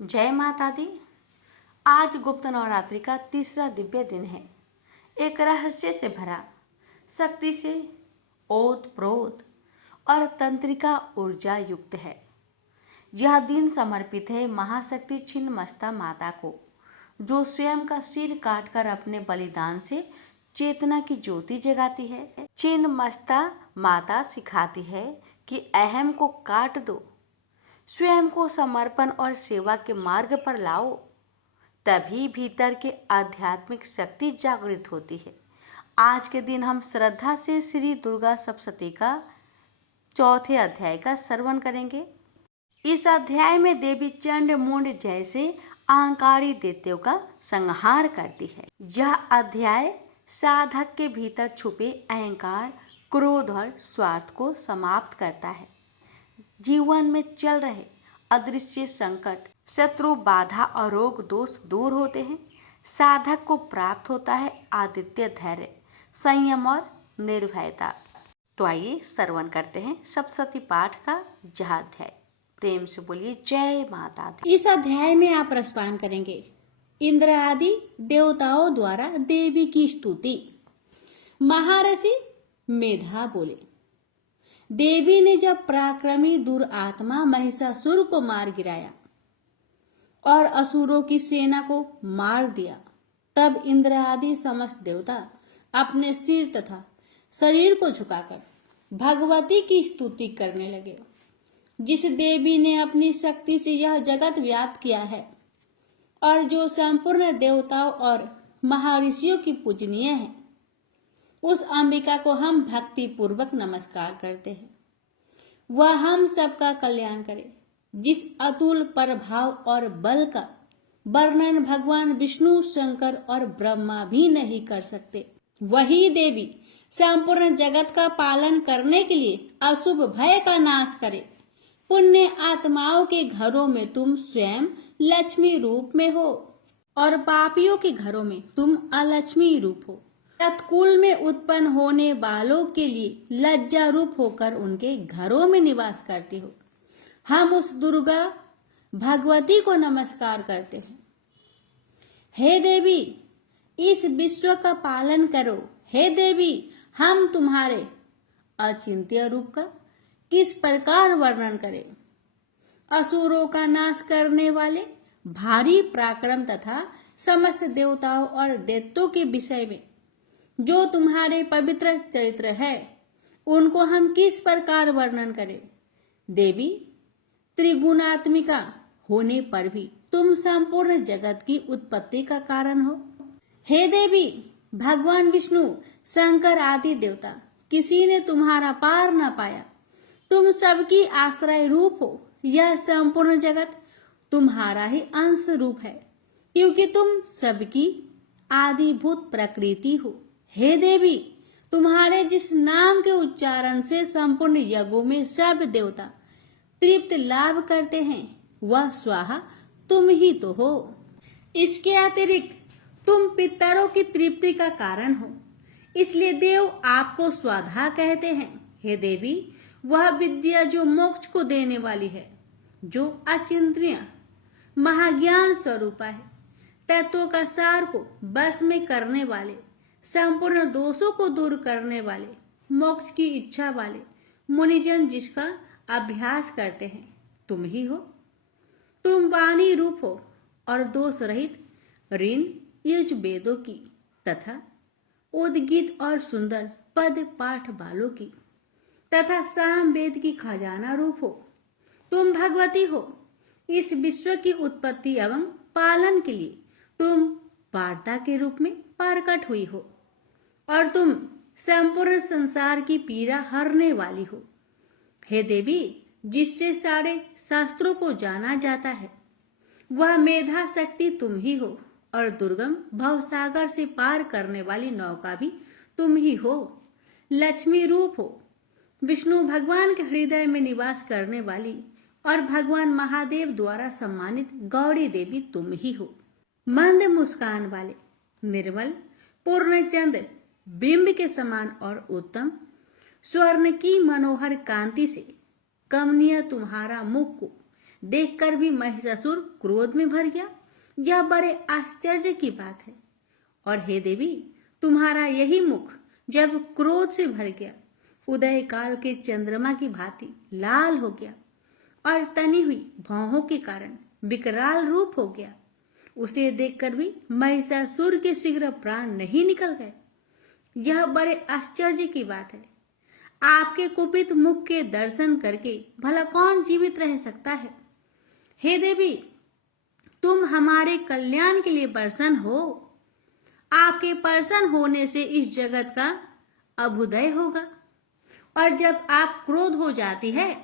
जय माता दी। आज गुप्त नवरात्रि का तीसरा दिव्य दिन है। एक रहस्य से भरा, शक्ति से ओत प्रोत और तंत्रिका ऊर्जा युक्त है। यह दिन समर्पित है महाशक्ति छिन्नमस्ता माता को, जो स्वयं का सिर काटकर अपने बलिदान से चेतना की ज्योति जगाती है। छिन्नमस्ता माता सिखाती है कि अहम को काट दो, स्वयं को समर्पण और सेवा के मार्ग पर लाओ, तभी भीतर के आध्यात्मिक शक्ति जागृत होती है। आज के दिन हम श्रद्धा से श्री दुर्गा सप्तशती का चौथे अध्याय का श्रवण करेंगे। इस अध्याय में देवी चंड मुंड जैसे अहंकारी दैत्यों का संहार करती है। यह अध्याय साधक के भीतर छुपे अहंकार, क्रोध और स्वार्थ को समाप्त करता है। जीवन में चल रहे अदृश्य संकट, शत्रु, बाधा और रोग दोष दूर होते हैं। साधक को प्राप्त होता है आदित्य धैर्य, संयम और निर्भयता। तो आइए श्रवण करते हैं सप्तशती पाठ का यह अध्याय। प्रेम से बोलिए जय माता दी। इस अध्याय में आप रसपान करेंगे इंद्र आदि देवताओं द्वारा देवी की स्तुति। महाऋषि मेधा बोले, देवी ने जब पराक्रमी दुरात्मा महिषासुर को मार गिराया और असुरों की सेना को मार दिया, तब इंद्र आदि समस्त देवता अपने सिर तथा शरीर को झुकाकर भगवती की स्तुति करने लगे। जिस देवी ने अपनी शक्ति से यह जगत व्याप्त किया है और जो संपूर्ण देवताओं और महर्षियों की पूजनीय है, उस अंबिका को हम भक्ति पूर्वक नमस्कार करते हैं। वह हम सबका कल्याण करे। जिस अतुल प्रभाव और बल का वर्णन भगवान विष्णु, शंकर और ब्रह्मा भी नहीं कर सकते, वही देवी संपूर्ण जगत का पालन करने के लिए अशुभ भय का नाश करे। पुण्य आत्माओं के घरों में तुम स्वयं लक्ष्मी रूप में हो और पापियों के घरों में तुम अलक्ष्मी रूप हो। तत्कुल में उत्पन्न होने वालों के लिए लज्जा रूप होकर उनके घरों में निवास करती हो। हम उस दुर्गा भगवती को नमस्कार करते हैं। हे देवी, इस विश्व का पालन करो। हे देवी, हम तुम्हारे अचिंत्य रूप का किस प्रकार वर्णन करें। असुरों का नाश करने वाले भारी पराक्रम तथा समस्त देवताओं और दैत्यों के विषय में जो तुम्हारे पवित्र चरित्र है, उनको हम किस प्रकार वर्णन करें। देवी, त्रिगुणात्मिका होने पर भी तुम संपूर्ण जगत की उत्पत्ति का कारण हो। हे देवी, भगवान विष्णु, शंकर आदि देवता किसी ने तुम्हारा पार न पाया। तुम सबकी आश्रय रूप हो। यह संपूर्ण जगत तुम्हारा ही अंश रूप है, क्योंकि तुम सबकी आदिभूत प्रकृति हो। हे देवी, तुम्हारे जिस नाम के उच्चारण से संपूर्ण यज्ञों में सब देवता तृप्त लाभ करते हैं, वह स्वाहा तुम ही तो हो। इसके अतिरिक्त तुम पितरों की तृप्ति का कारण हो, इसलिए देव आपको स्वाधा कहते हैं। हे देवी, वह विद्या जो मोक्ष को देने वाली है, जो अचिंत्य महाज्ञान स्वरूपा है, तत्वों का सार को बस में करने वाले, संपूर्ण दोषों को दूर करने वाले, मोक्ष की इच्छा वाले मुनिजन जिसका अभ्यास करते हैं, तुम ही हो। तुम वाणी रूप हो और दोष रहित ऋण युज वेदों की तथा उद्गीत और सुंदर पद पाठ वालों की तथा साम वेद की खजाना रूप हो। तुम भगवती हो। इस विश्व की उत्पत्ति एवं पालन के लिए तुम वार्ता के रूप में प्रकट हुई हो और तुम संपूर्ण संसार की पीड़ा हरने वाली हो। हे देवी, जिससे सारे शास्त्रों को जाना जाता है, वह मेधा शक्ति तुम ही हो और दुर्गम भवसागर से पार करने वाली नौका भी तुम ही हो। लक्ष्मी रूप हो। विष्णु भगवान के हृदय में निवास करने वाली और भगवान महादेव द्वारा सम्मानित गौरी देवी तुम ही हो। मंद मुस्कान वाले, निर्मल पूर्णचंद बिंब के समान और उत्तम स्वर्ण की मनोहर कांति से कमनीय तुम्हारा मुख को देखकर भी महिषासुर क्रोध में भर गया। यह बड़े आश्चर्य की बात है। और हे देवी, तुम्हारा यही मुख जब क्रोध से भर गया, उदय काल के चंद्रमा की भांति लाल हो गया और तनी हुई भौहों के कारण विकराल रूप हो गया, उसे देखकर भी महिषासुर के शीघ्र प्राण नहीं निकल गए। यह बड़े आश्चर्य की बात है। आपके कुपित मुख के दर्शन करके भला कौन जीवित रह सकता है। हे देवी, तुम हमारे कल्याण के लिए प्रसन्न हो। आपके प्रसन्न होने से इस जगत का अभ्युदय होगा। और जब आप क्रोध हो जाती है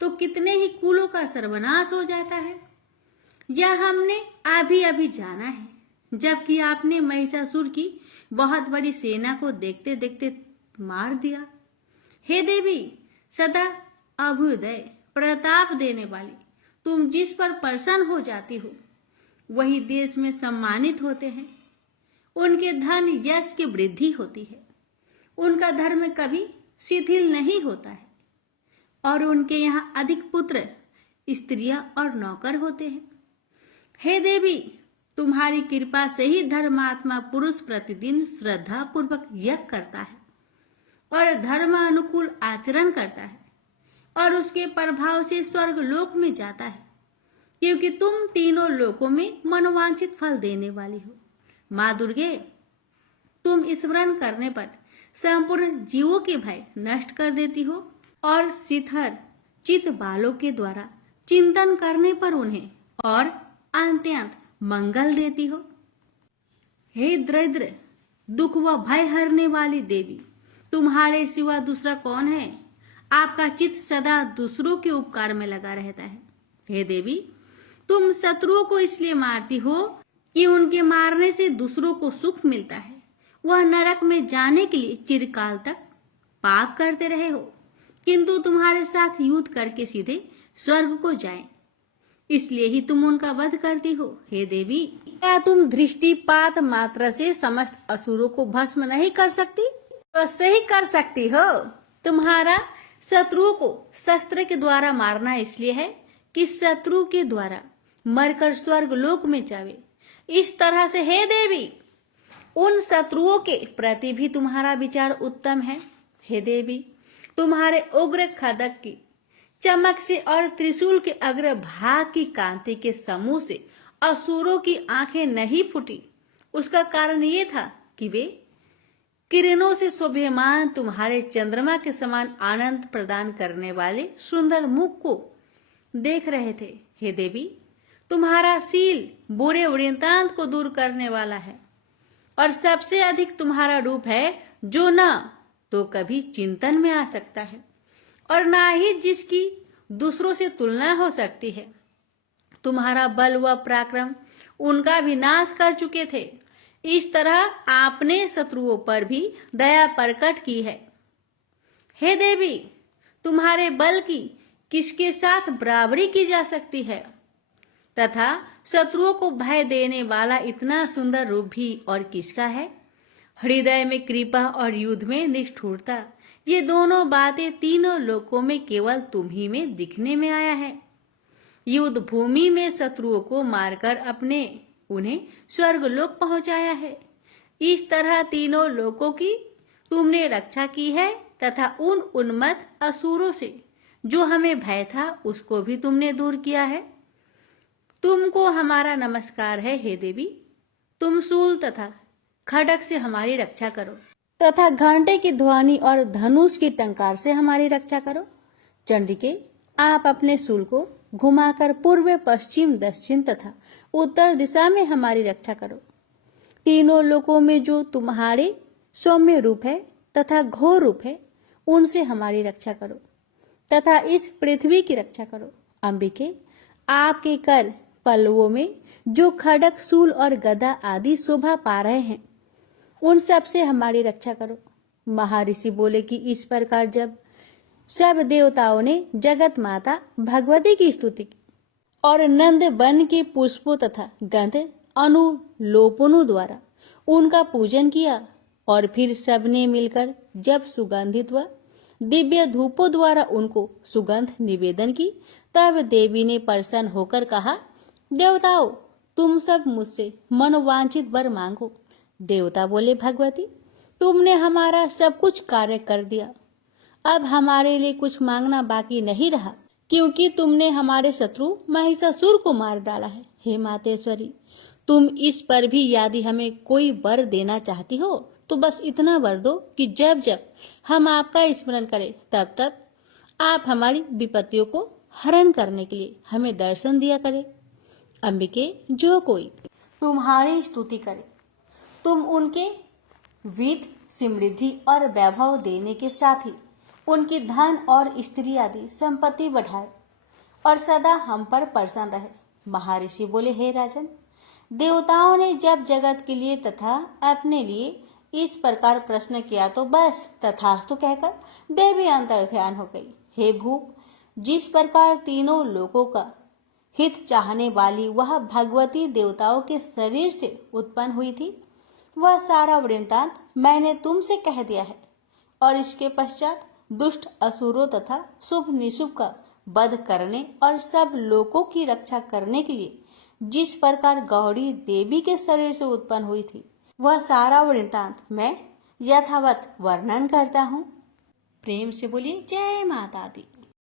तो कितने ही कुलों का सर्वनाश हो जाता है। यह हमने अभी अभी जाना है, जबकि आपने महिषासुर की बहुत बड़ी सेना को देखते देखते मार दिया। हे देवी, सदा अभ्युदय प्रताप देने वाली तुम जिस पर प्रसन्न हो जाती हो, वही देश में सम्मानित होते हैं। उनके धन यश की वृद्धि होती है। उनका धर्म कभी शिथिल नहीं होता है और उनके यहाँ अधिक पुत्र, स्त्रियां और नौकर होते हैं। हे देवी, तुम्हारी कृपा से ही धर्मात्मा पुरुष प्रतिदिन श्रद्धा पूर्वक यज्ञ करता है और धर्मानुकूल आचरण करता है और उसके प्रभाव से स्वर्ग लोक में जाता है, क्योंकि तुम तीनों लोकों में मनोवांछित फल देने वाली हो। माँ दुर्गे, तुम स्मरण करने पर संपूर्ण जीवों के भय नष्ट कर देती हो और शिथिल चित बालों के द्वारा चिंतन करने पर उन्हें और अत्यंत मंगल देती हो। हे दरिद्र, दुख व भय हरने वाली देवी, तुम्हारे सिवा दूसरा कौन है। आपका चित्त सदा दूसरों के उपकार में लगा रहता है। हे देवी, तुम शत्रुओं को इसलिए मारती हो कि उनके मारने से दूसरों को सुख मिलता है। वह नरक में जाने के लिए चिरकाल तक पाप करते रहे हो, किंतु तुम्हारे साथ युद्ध करके सीधे स्वर्ग को जाएं, इसलिए ही तुम उनका वध करती हो। हे देवी, क्या तुम दृष्टिपात मात्र से समस्त असुरों को भस्म नहीं कर सकती? अवश्य ही कर सकती हो। तुम्हारा शत्रुओं को शस्त्र के द्वारा मारना इसलिए है कि शत्रु के द्वारा मरकर स्वर्ग लोक में जावे। इस तरह से हे देवी, उन शत्रुओं के प्रति भी तुम्हारा विचार उत्तम है। हे देवी, तुम्हारे उग्र खड्ग की चमक से और त्रिशूल के अग्र भाग की कांति के समूह से असुरों की आंखें नहीं फूटी। उसका कारण ये था कि वे किरणों से शोभेमान तुम्हारे चंद्रमा के समान आनंद प्रदान करने वाले सुंदर मुख को देख रहे थे। हे देवी, तुम्हारा शील बुरे वृत्तांत को दूर करने वाला है और सबसे अधिक तुम्हारा रूप है जो न तो कभी चिंतन में आ सकता है और ना ही जिसकी दूसरों से तुलना हो सकती है। तुम्हारा बल व पराक्रम उनका विनाश कर चुके थे। इस तरह आपने शत्रुओं पर भी दया प्रकट की है। हे देवी, तुम्हारे बल की किसके साथ बराबरी की जा सकती है तथा शत्रुओं को भय देने वाला इतना सुंदर रूप भी और किसका है। हृदय में कृपा और युद्ध में निष्ठुरता, ये दोनों बातें तीनों लोकों में केवल तुम ही में दिखने में आया है। युद्ध भूमि में शत्रुओं को मारकर अपने उन्हें स्वर्ग लोक पहुंचाया है। इस तरह तीनों लोकों की तुमने रक्षा की है तथा उन उन्मत्त असुरों से जो हमें भय था उसको भी तुमने दूर किया है। तुमको हमारा नमस्कार है। हे देवी, तुम शूल तथा खड्ग से हमारी रक्षा करो तथा घंटे की ध्वनि और धनुष की टंकार से हमारी रक्षा करो। चंडिके, आप अपने शूल को घुमाकर पूर्व, पश्चिम, दक्षिण तथा उत्तर दिशा में हमारी रक्षा करो। तीनों लोकों में जो तुम्हारे सौम्य रूप है तथा घोर रूप है, उनसे हमारी रक्षा करो तथा इस पृथ्वी की रक्षा करो। अंबिके, आपके कर पल्लवों में जो खड्ग, शूल और गदा आदि शोभा पा रहे हैं, उन सब से हमारी रक्षा करो। महर्षि बोले कि इस प्रकार जब सब देवताओं ने जगत माता भगवती की स्तुति की और नंद वन के पुष्पों तथा गंध अनुलोपनों द्वारा उनका पूजन किया और फिर सबने मिलकर जब सुगंधित व दिव्य धूपों द्वारा उनको सुगंध निवेदन की, तब देवी ने प्रसन्न होकर कहा, देवताओं, तुम सब मुझसे मनोवांछित वर मांगो। देवता बोले, भगवती, तुमने हमारा सब कुछ कार्य कर दिया, अब हमारे लिए कुछ मांगना बाकी नहीं रहा, क्योंकि तुमने हमारे शत्रु महिषासुर को मार डाला है। हे मातेश्वरी, तुम इस पर भी यदि हमें कोई वर देना चाहती हो तो बस इतना वर दो कि जब जब हम आपका स्मरण करें तब तब आप हमारी विपत्तियों को हरण करने के लिए हमें दर्शन दिया करें। अंबिके, जो कोई तुम्हारी स्तुति करे, तुम उनके वित्त, समृद्धि और वैभव देने के साथ ही उनकी धन और स्त्री आदि संपत्ति बढ़ाए और सदा हम पर प्रसन्न रहे। महर्षि बोले, हे राजन, देवताओं ने जब जगत के लिए तथा अपने लिए इस प्रकार प्रश्न किया तो बस तथास्तु कहकर देवी अंतर्ध्यान हो गई। हे भूप, जिस प्रकार तीनों लोकों का हित चाहने वाली वह भगवती देवताओं के शरीर से उत्पन्न हुई थी, वह सारा वृत्तांत मैंने तुमसे कह दिया है। और इसके पश्चात दुष्ट असुरों तथा शुभ निशुभ का वध करने और सब लोगों की रक्षा करने के लिए जिस प्रकार गौरी देवी के शरीर से उत्पन्न हुई थी, वह सारा वृत्तांत मैं यथावत वर्णन करता हूँ। प्रेम से बोलिए, जय माता दी।